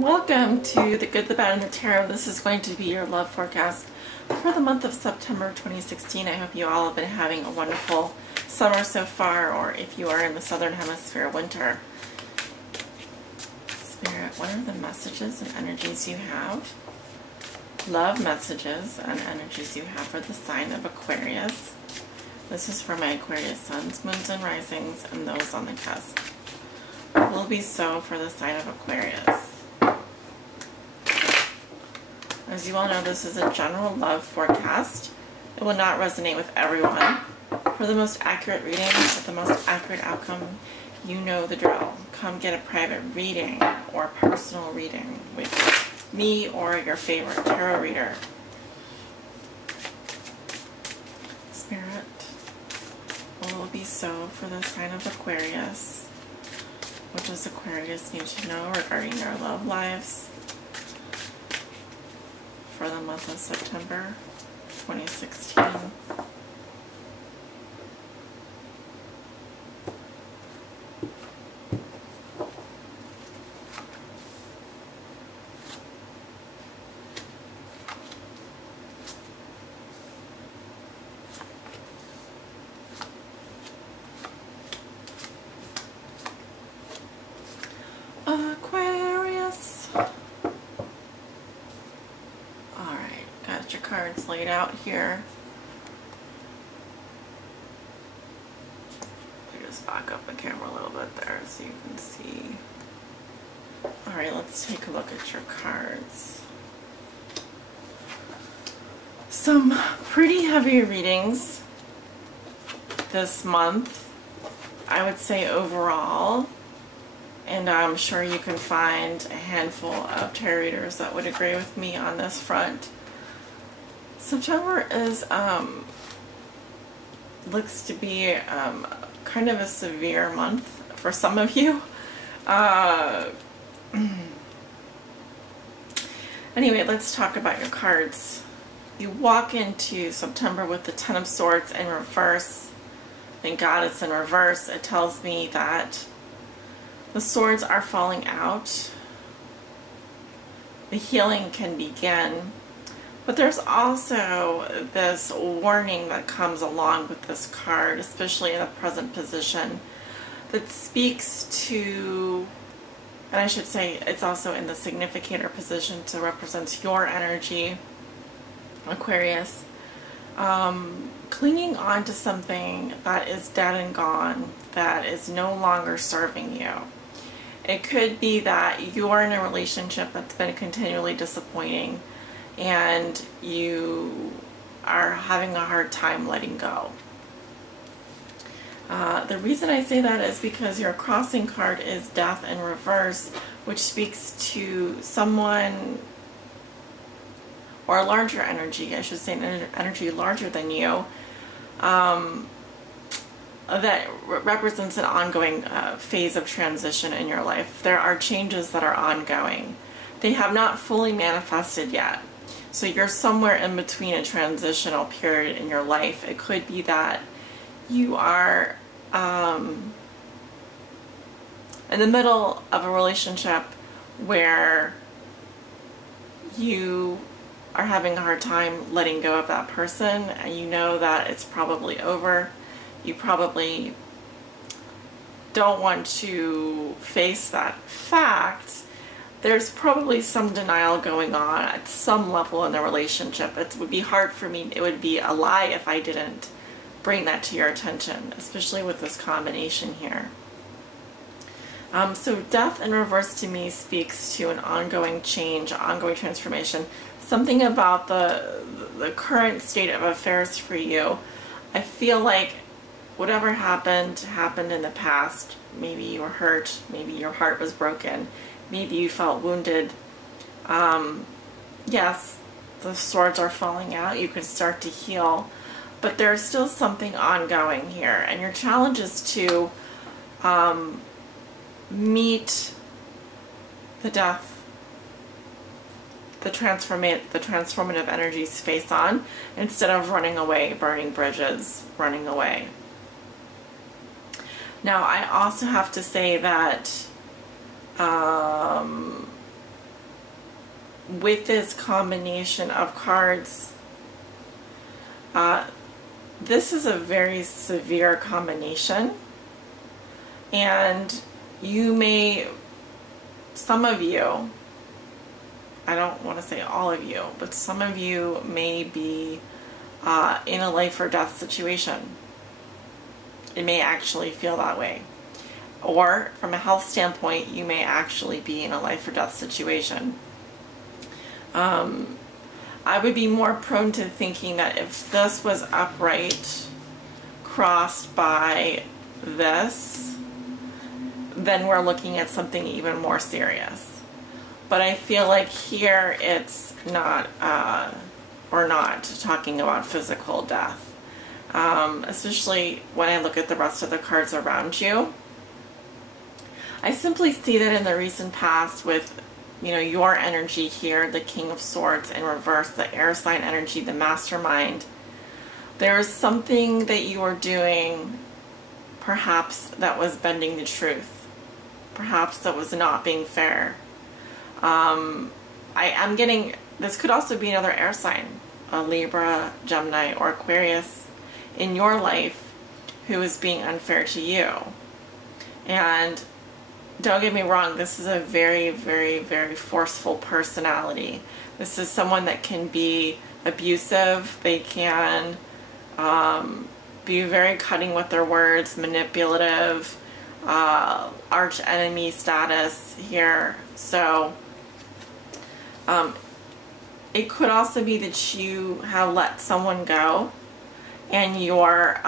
Welcome to The Good, the Bad, and the Tarot. This is going to be your love forecast for the month of September 2016. I hope you all have been having a wonderful summer so far, or if you are in the Southern Hemisphere, winter. Spirit, what are the messages and energies you have? Love messages and energies you have for the sign of Aquarius. This is for my Aquarius suns, moons, and risings, and those on the cusp. What will be so for the sign of Aquarius? As you all know, this is a general love forecast. It will not resonate with everyone. For the most accurate reading, with the most accurate outcome, you know the drill. Come get a private reading or personal reading with me or your favorite tarot reader. Spirit, what will be so for the sign of Aquarius? What does Aquarius need to know regarding their love lives for the month of September 2016? Aquarius. Alright, got your cards laid out here. Let me just back up the camera a little bit there so you can see. Alright, let's take a look at your cards. Some pretty heavy readings this month, I would say overall. And I'm sure you can find a handful of tarot readers that would agree with me on this front. September is, looks to be kind of a severe month for some of you. Anyway, let's talk about your cards. You walk into September with the Ten of Swords in reverse. Thank God it's in reverse. It tells me that the swords are falling out. The healing can begin. But there's also this warning that comes along with this card, especially in the present position, that speaks to, and I should say it's also in the significator position to represent your energy, Aquarius. Clinging on to something that is dead and gone, that is no longer serving you. It could be that you're in a relationship that's been continually disappointing and you are having a hard time letting go. The reason I say that is because your crossing card is Death in reverse, which speaks to someone or a larger energy, I should say an energy larger than you, that represents an ongoing phase of transition in your life. There are changes that are ongoing. They have not fully manifested yet. So you're somewhere in between a transitional period in your life. It could be that you are in the middle of a relationship where you are having a hard time letting go of that person, and you know that it's probably over. You probably don't want to face that fact. There's probably some denial going on at some level in the relationship. It would be hard for me, it would be a lie if I didn't bring that to your attention, especially with this combination here. So Death in reverse to me speaks to an ongoing change, ongoing transformation. Something about the current state of affairs for you. I feel like whatever happened in the past. Maybe you were hurt, maybe your heart was broken, maybe you felt wounded. Yes, the swords are falling out, you can start to heal, but there's still something ongoing here, and your challenge is to meet the death, the transformative energies face on, instead of running away, burning bridges, running away. Now, I also have to say that with this combination of cards, this is a very severe combination, and you may, some of you, I don't want to say all of you, but some of you may be in a life or death situation. It may actually feel that way. Or from a health standpoint, you may actually be in a life or death situation. I would be more prone to thinking that if this was upright, crossed by this, then we're looking at something even more serious. But I feel like here it's not, we're not talking about physical death. Especially when I look at the rest of the cards around you. I simply see that in the recent past with, you know, your energy here, the King of Swords in reverse, the air sign energy, the mastermind. There is something that you are doing, perhaps that was bending the truth. Perhaps that was not being fair. I'm getting, this could also be another air sign, a Libra, Gemini, or Aquarius in your life who is being unfair to you. And don't get me wrong, this is a very, very, very forceful personality. This is someone that can be abusive. They can be very cutting with their words, manipulative, arch enemy status here. So it could also be that you have let someone go and you're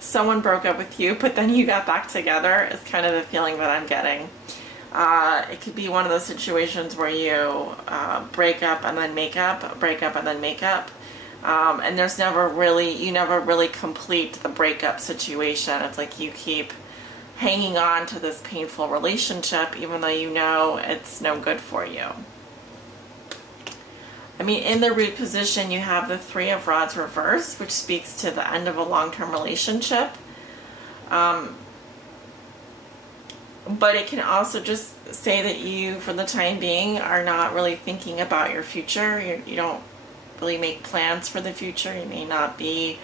someone broke up with you, but then you got back together is kind of the feeling that I'm getting. It could be one of those situations where you break up and then make up, break up and then make up. And there's never really, you never really complete the breakup situation. It's like you keep hanging on to this painful relationship even though you know it's no good for you. I mean, in the root position, you have the Three of Rods reversed, which speaks to the end of a long-term relationship. But it can also just say that you, for the time being, are not really thinking about your future. You don't really make plans for the future. You may not be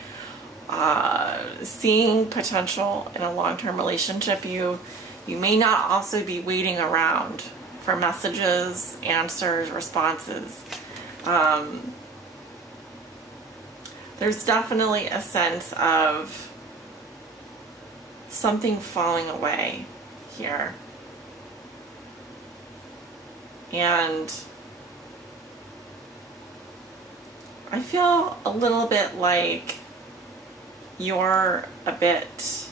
seeing potential in a long-term relationship. You may not also be waiting around for messages, answers, responses. There's definitely a sense of something falling away here. And I feel a little bit like you're a bit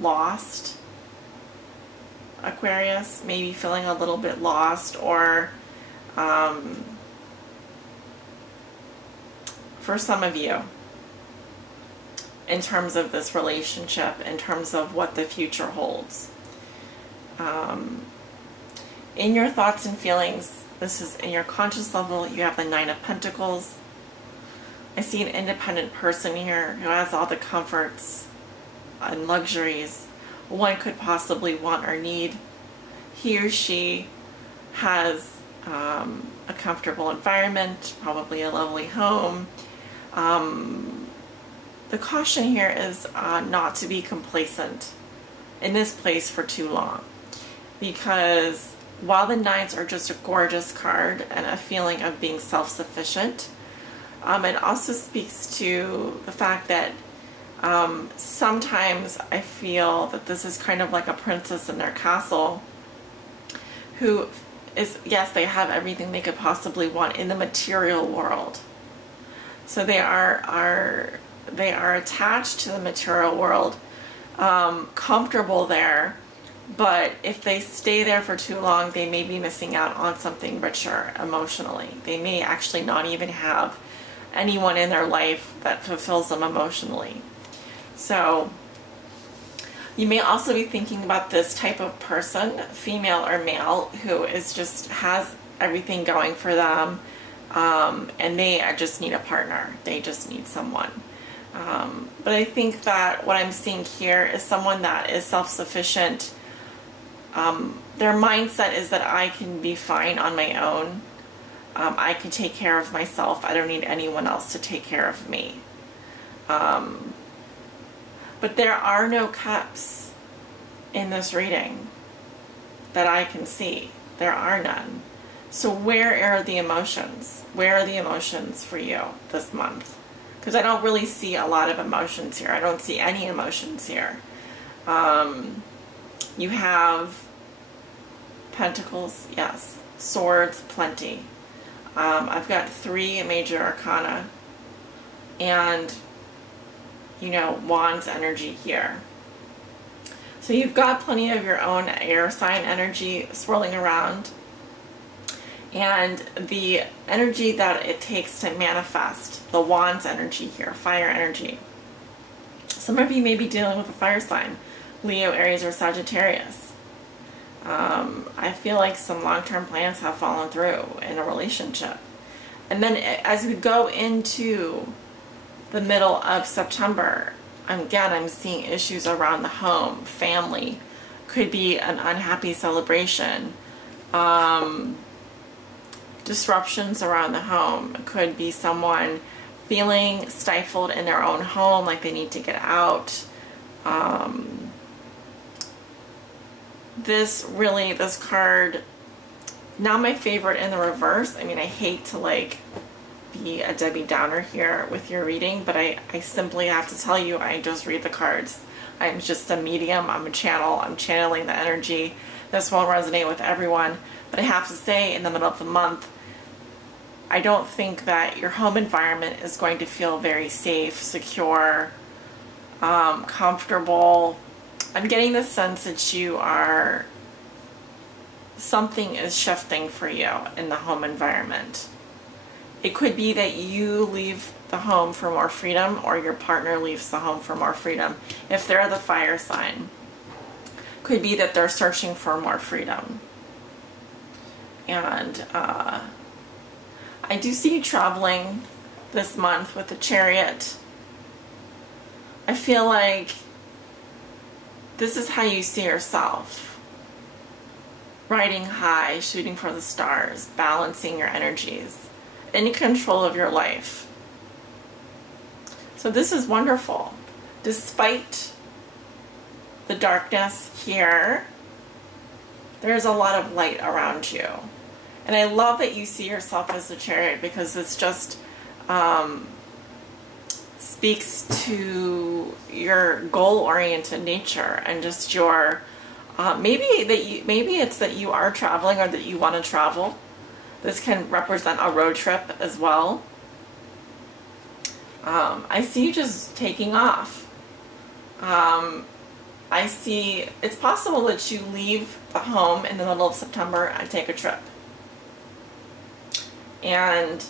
lost, Aquarius, maybe feeling a little bit lost, or for some of you, in terms of this relationship, in terms of what the future holds. In your thoughts and feelings, this is in your conscious level, you have the Nine of Pentacles. I see an independent person here who has all the comforts and luxuries one could possibly want or need. He or she has a comfortable environment, probably a lovely home. The caution here is not to be complacent in this place for too long, because while the Nines are just a gorgeous card and a feeling of being self-sufficient, it also speaks to the fact that sometimes I feel that this is kind of like a princess in their castle who is, yes, they have everything they could possibly want in the material world. So they are attached to the material world, comfortable there, but if they stay there for too long, they may be missing out on something richer emotionally. They may actually not even have anyone in their life that fulfills them emotionally. So you may also be thinking about this type of person, female or male, who is just has everything going for them, and they just need a partner. They just need someone. But I think that what I'm seeing here is someone that is self-sufficient. Their mindset is that I can be fine on my own. I can take care of myself. I don't need anyone else to take care of me. But there are no cups in this reading that I can see. There are none. So where are the emotions? Where are the emotions for you this month? Because I don't really see a lot of emotions here. I don't see any emotions here. You have Pentacles, yes. Swords, plenty. I've got 3 major arcana. And, you know, Wands energy here. So you've got plenty of your own air sign energy swirling around. And the energy that it takes to manifest, the Wands energy here, fire energy. Some of you may be dealing with a fire sign, Leo, Aries, or Sagittarius. I feel like some long-term plans have fallen through in a relationship. And then as we go into the middle of September, again, I'm seeing issues around the home, family. Could be an unhappy celebration. Disruptions around the home. It could be someone feeling stifled in their own home, like they need to get out. This card, not my favorite in the reverse. I mean, I hate to like be a Debbie Downer here with your reading, but I simply have to tell you, I just read the cards. I'm just a medium, I'm a channel, I'm channeling the energy. This won't resonate with everyone, but I have to say, in the middle of the month, I don't think that your home environment is going to feel very safe, secure, comfortable. I'm getting the sense that you are, something is shifting for you in the home environment. It could be that you leave the home for more freedom, or your partner leaves the home for more freedom. If they're the fire sign, could be that they're searching for more freedom. And I do see you traveling this month with the Chariot. I feel like this is how you see yourself. Riding high, shooting for the stars, balancing your energies, in control of your life. So this is wonderful. Despite the darkness here, there's a lot of light around you. And I love that you see yourself as a Chariot, because it's just speaks to your goal-oriented nature, and just your maybe it's that you are traveling, or that you want to travel. This can represent a road trip as well. I see you just taking off. I see it's possible that you leave the home in the middle of September and take a trip. And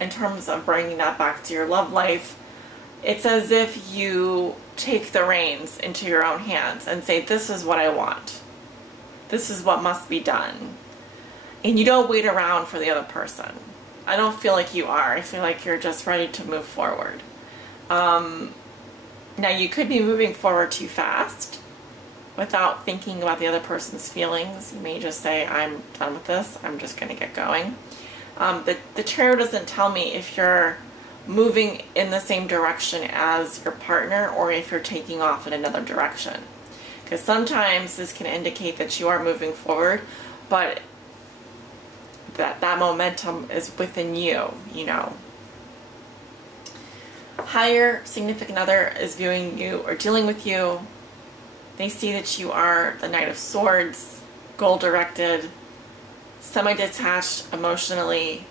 in terms of bringing that back to your love life, it's as if you take the reins into your own hands and say, this is what I want. This is what must be done. And you don't wait around for the other person. I don't feel like you are. I feel like you're just ready to move forward. Now, you could be moving forward too fast without thinking about the other person's feelings. You may just say, I'm done with this. I'm just going to get going. The tarot doesn't tell me if you're moving in the same direction as your partner, or if you're taking off in another direction. Because sometimes this can indicate that you are moving forward, but that momentum is within you, you know. Higher significant other is viewing you or dealing with you. They see that you are the Knight of Swords, goal-directed, semi-detached emotionally,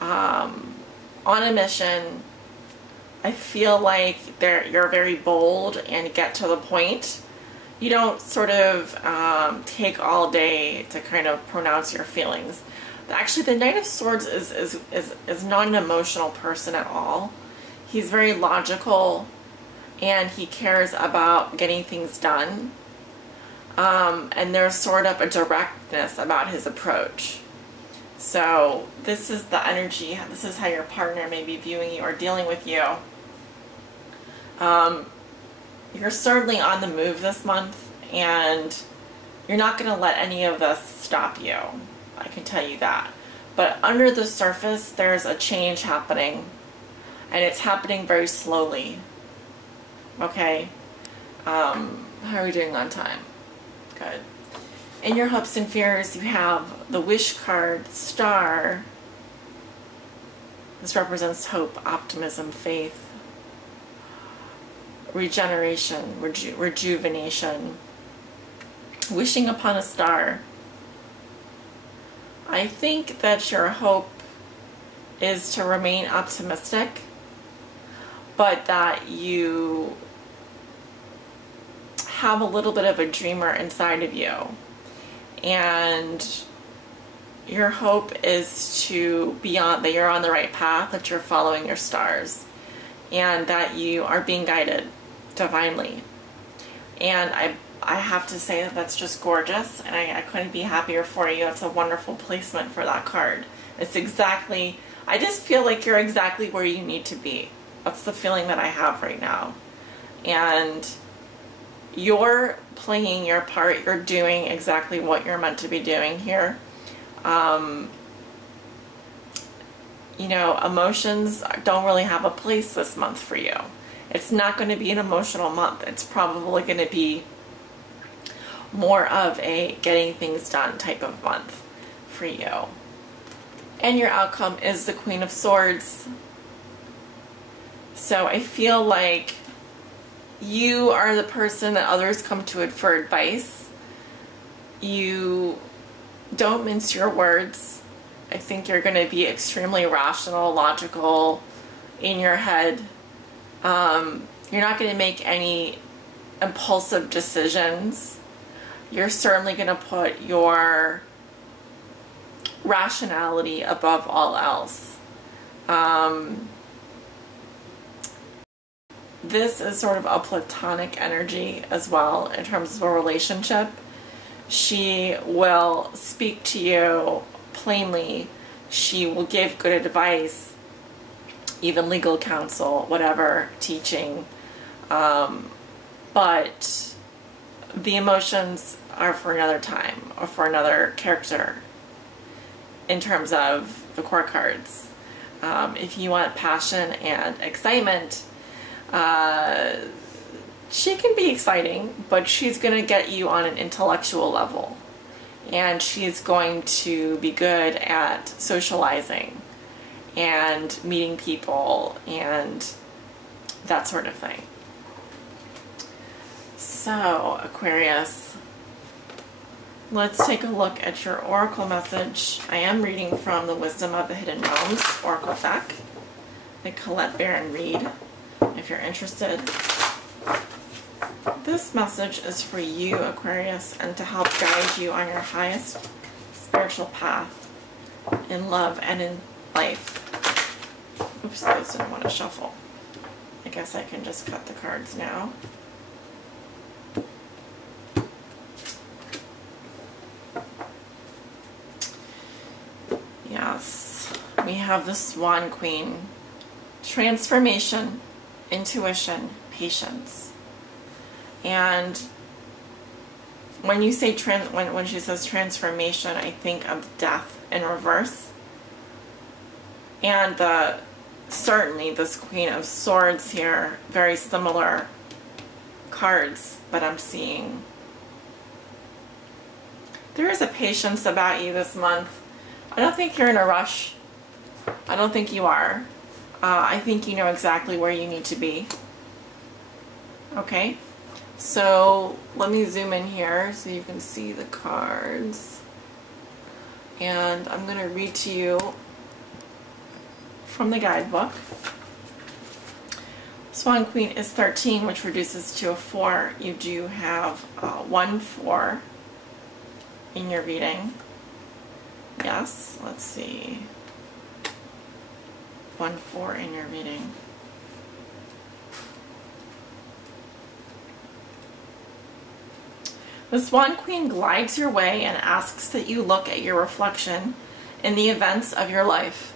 on a mission. I feel like you're very bold and get to the point. You don't sort of take all day to kind of pronounce your feelings. Actually, the Knight of Swords is not an emotional person at all. He's very logical, and he cares about getting things done. And there's sort of a directness about his approach. So this is the energy, this is how your partner may be viewing you or dealing with you. You're certainly on the move this month, and you're not going to let any of this stop you. I can tell you that. But under the surface, there's a change happening, and it's happening very slowly. Okay? How are we doing on time? Good. In your hopes and fears, you have the wish card, star. This represents hope, optimism, faith, regeneration, rejuvenation, wishing upon a star. I think that your hope is to remain optimistic, but that you have a little bit of a dreamer inside of you. And your hope is to that you're on the right path, that you're following your stars, and that you are being guided divinely. And I have to say that that's just gorgeous, and I couldn't be happier for you. It's a wonderful placement for that card. It's exactly, I just feel like you're exactly where you need to be. That's the feeling that I have right now. And you're playing your part. You're doing exactly what you're meant to be doing here. You know, emotions don't really have a place this month for you. It's not going to be an emotional month. It's probably going to be more of a getting things done type of month for you. And your outcome is the Queen of Swords. So I feel like you are the person that others come to for advice. You don't mince your words. I think you're going to be extremely rational, logical in your head. You're not going to make any impulsive decisions. You're certainly going to put your rationality above all else. This is sort of a platonic energy as well in terms of a relationship. She will speak to you plainly. She will give good advice, even legal counsel, whatever, teaching. But the emotions are for another time or for another character in terms of the core cards. If you want passion and excitement, she can be exciting, but she's going to get you on an intellectual level. And she's going to be good at socializing and meeting people and that sort of thing. So, Aquarius, let's take a look at your oracle message. I am reading from the Wisdom of the Hidden Realms oracle deck by Colette Baron Reed, if you're interested. This message is for you, Aquarius, and to help guide you on your highest spiritual path in love and in life. Oops, those didn't want to shuffle. I guess I can just cut the cards now. Yes, we have the Swan Queen. Transformation, intuition, patience. And when you say when she says transformation, I think of death in reverse. And certainly this Queen of Swords here, very similar cards that I'm seeing. There is a patience about you this month. I don't think you're in a rush. I don't think you are. I think you know exactly where you need to be. Okay? So let me zoom in here so you can see the cards. And I'm going to read to you from the guidebook. Swan Queen is 13, which reduces to a 4. You do have 1 4 in your reading. Yes, let's see. 1 4 in your reading. The Swan Queen glides your way and asks that you look at your reflection in the events of your life.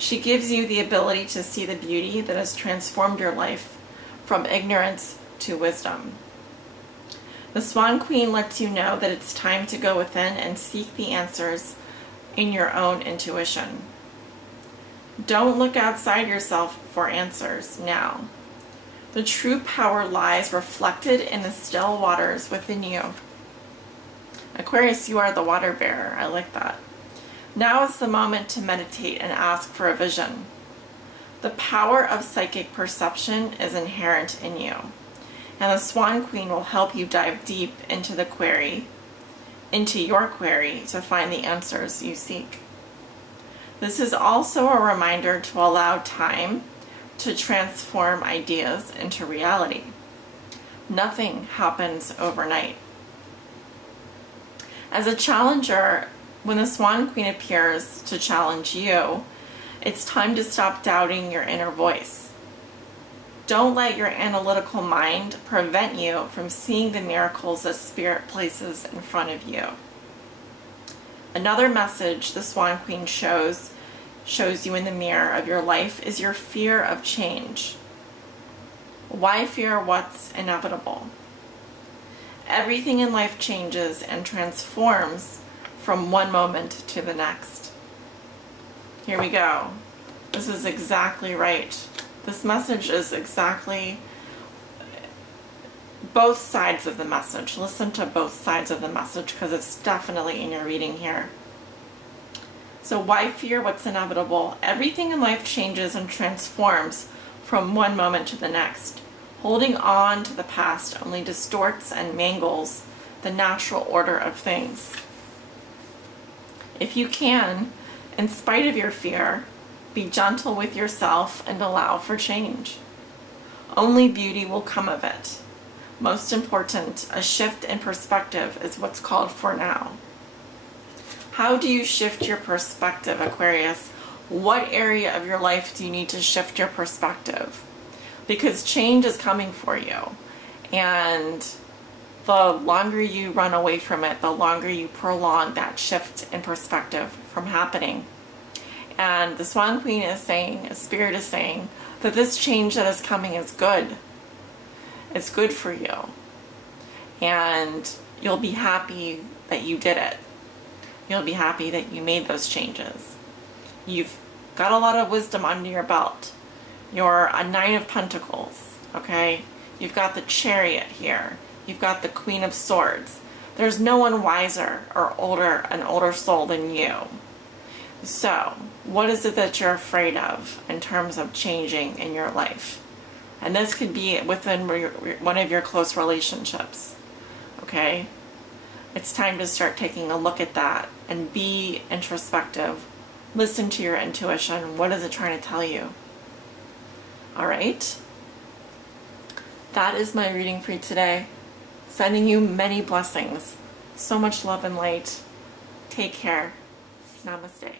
She gives you the ability to see the beauty that has transformed your life from ignorance to wisdom. The Swan Queen lets you know that it's time to go within and seek the answers in your own intuition. Don't look outside yourself for answers now. The true power lies reflected in the still waters within you. Aquarius, you are the water bearer. I like that. Now is the moment to meditate and ask for a vision. The power of psychic perception is inherent in you, and the Swan Queen will help you dive deep into your query to find the answers you seek. This is also a reminder to allow time to transform ideas into reality. Nothing happens overnight. As a challenger, when the Swan Queen appears to challenge you, it's time to stop doubting your inner voice. Don't let your analytical mind prevent you from seeing the miracles that Spirit places in front of you. Another message the Swan Queen shows you in the mirror of your life is your fear of change. Why fear what's inevitable? Everything in life changes and transforms from one moment to the next. Here we go. This is exactly right. This message is exactly both sides of the message. Listen to both sides of the message because it's definitely in your reading here. So why fear what's inevitable? Everything in life changes and transforms from one moment to the next. Holding on to the past only distorts and mangles the natural order of things. If you can, in spite of your fear, be gentle with yourself and allow for change. Only beauty will come of it. Most important, a shift in perspective is what's called for now. How do you shift your perspective, Aquarius? What area of your life do you need to shift your perspective? Because change is coming for you. And the longer you run away from it, the longer you prolong that shift in perspective from happening. And the Swan Queen is saying, Spirit is saying, that this change that is coming is good. It's good for you. And you'll be happy that you did it. You'll be happy that you made those changes. You've got a lot of wisdom under your belt. You're a 9 of Pentacles, okay? You've got the Chariot here. You've got the Queen of Swords. There's no one wiser or an older soul than you. So, what is it that you're afraid of in terms of changing in your life? And this could be within one of your close relationships, okay? It's time to start taking a look at that and be introspective. Listen to your intuition. What is it trying to tell you? All right? That is my reading for you today. Sending you many blessings. So much love and light. Take care. Namaste.